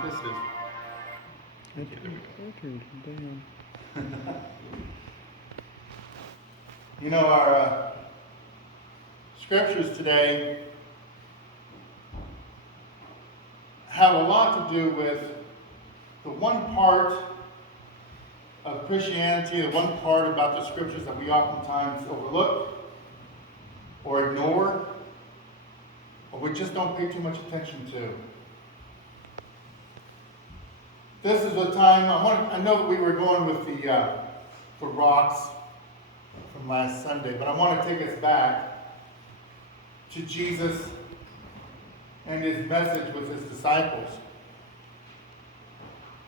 think this is. I turned it down. You know, our scriptures today have a lot to do with the one part of Christianity, the one part about the scriptures that we oftentimes overlook or ignore, or we just don't pay too much attention to. This is the time, I know that we were going with the rocks from last Sunday, but I want to take us back to Jesus and his message with his disciples.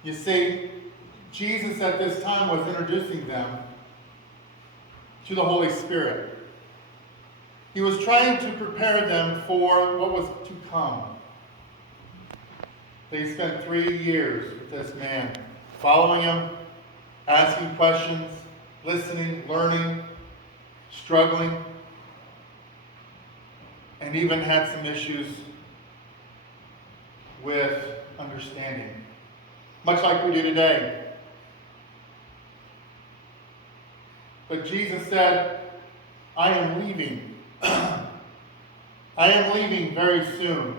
You see, Jesus at this time was introducing them to the Holy Spirit. He was trying to prepare them for what was to come. They spent 3 years with this man, following him, asking questions, listening, learning, struggling, and even had some issues with understanding, much like we do today. But Jesus said, I am leaving. I am leaving very soon.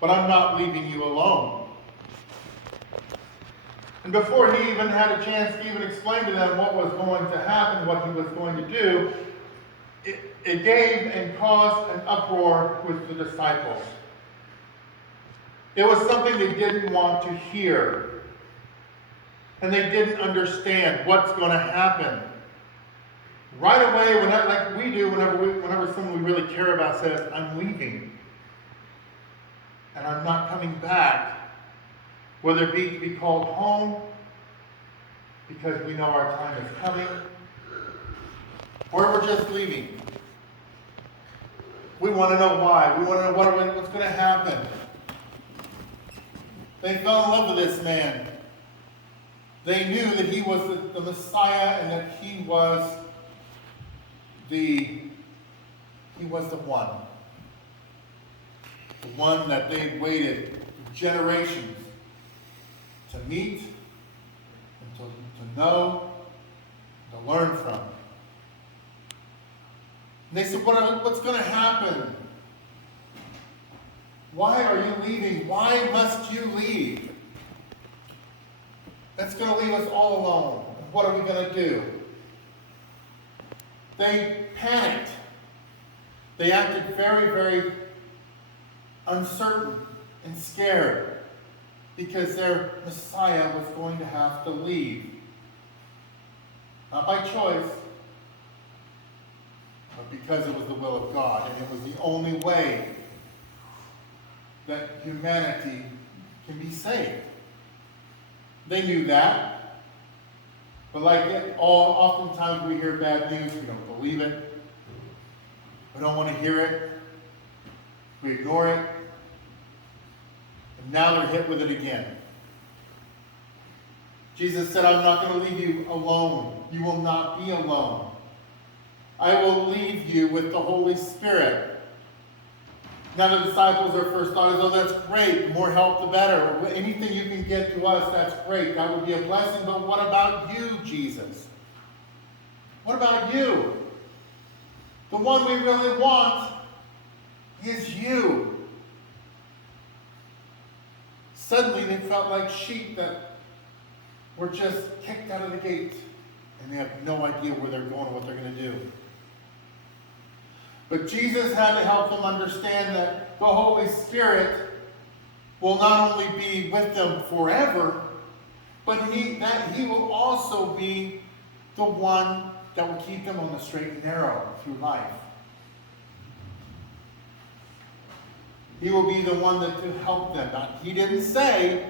But I'm not leaving you alone. And before he even had a chance to even explain to them what was going to happen, what he was going to do, it gave and caused an uproar with the disciples. It was something they didn't want to hear. And they didn't understand what's going to happen. Right away, like we do, whenever someone we really care about says, I'm leaving. And I'm not coming back, whether it be to be called home, because we know our time is coming, or we're just leaving. We want to know why. We want to know what's going to happen. They fell in love with this man. They knew that he was the Messiah and that he was the one. The one that they waited generations to meet, and to know, to learn from. And they said, what's going to happen? Why are you leaving? Why must you leave? That's going to leave us all alone. What are we going to do? They panicked. They acted very, very uncertain and scared because their Messiah was going to have to leave. Not by choice, but because it was the will of God, and it was the only way that humanity can be saved. They knew that, but oftentimes we hear bad news, we don't believe it, we don't want to hear it, we ignore it, and now they're hit with it again. Jesus said, I'm not going to leave you alone. You will not be alone. I will leave you with the Holy Spirit. Now the disciples, their first thought is, oh, that's great. The more help, the better. Anything you can get to us, that's great. That would be a blessing. But what about you, Jesus? What about you? The one we really want is you. Suddenly they felt like sheep that were just kicked out of the gate. And they have no idea where they're going or what they're going to do. But Jesus had to help them understand that the Holy Spirit will not only be with them forever, but that He will also be the one that will keep them on the straight and narrow through life. He will be the one to help them. He didn't say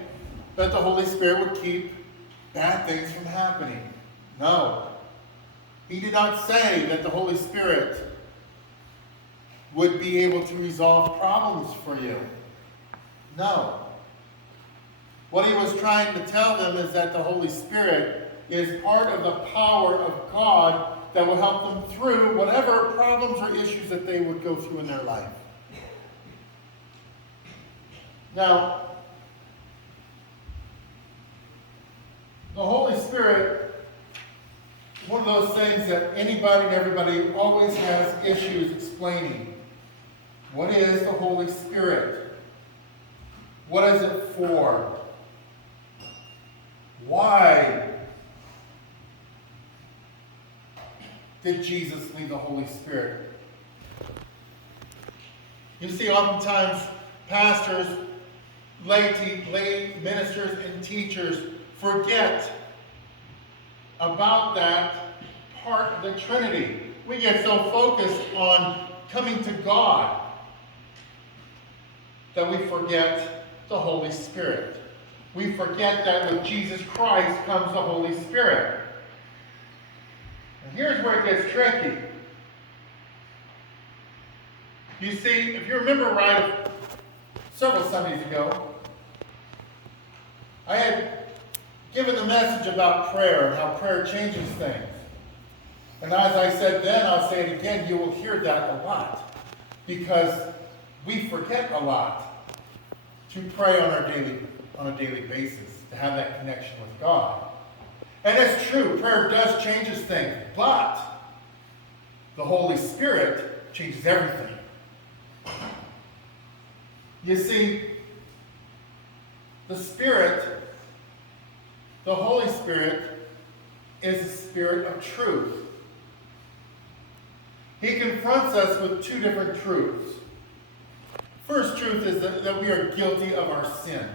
that the Holy Spirit would keep bad things from happening. No. He did not say that the Holy Spirit would be able to resolve problems for you. No. What he was trying to tell them is that the Holy Spirit is part of the power of God that will help them through whatever problems or issues that they would go through in their life. Now, those things that anybody and everybody always has issues explaining. What is the Holy Spirit? What is it for? Why did Jesus leave the Holy Spirit? You see, oftentimes pastors, lay ministers, and teachers forget about that part of the Trinity. We get so focused on coming to God that we forget the Holy Spirit. We forget that with Jesus Christ comes the Holy Spirit. And here's where it gets tricky. You see, if you remember right, several Sundays ago, I had given the message about prayer and how prayer changes things. And as I said then, I'll say it again, you will hear that a lot. Because we forget a lot to pray on a daily basis, to have that connection with God. And it's true, prayer does changes things, but the Holy Spirit changes everything. You see, the Holy Spirit is the Spirit of truth. He confronts us with two different truths. First truth is that we are guilty of our sin.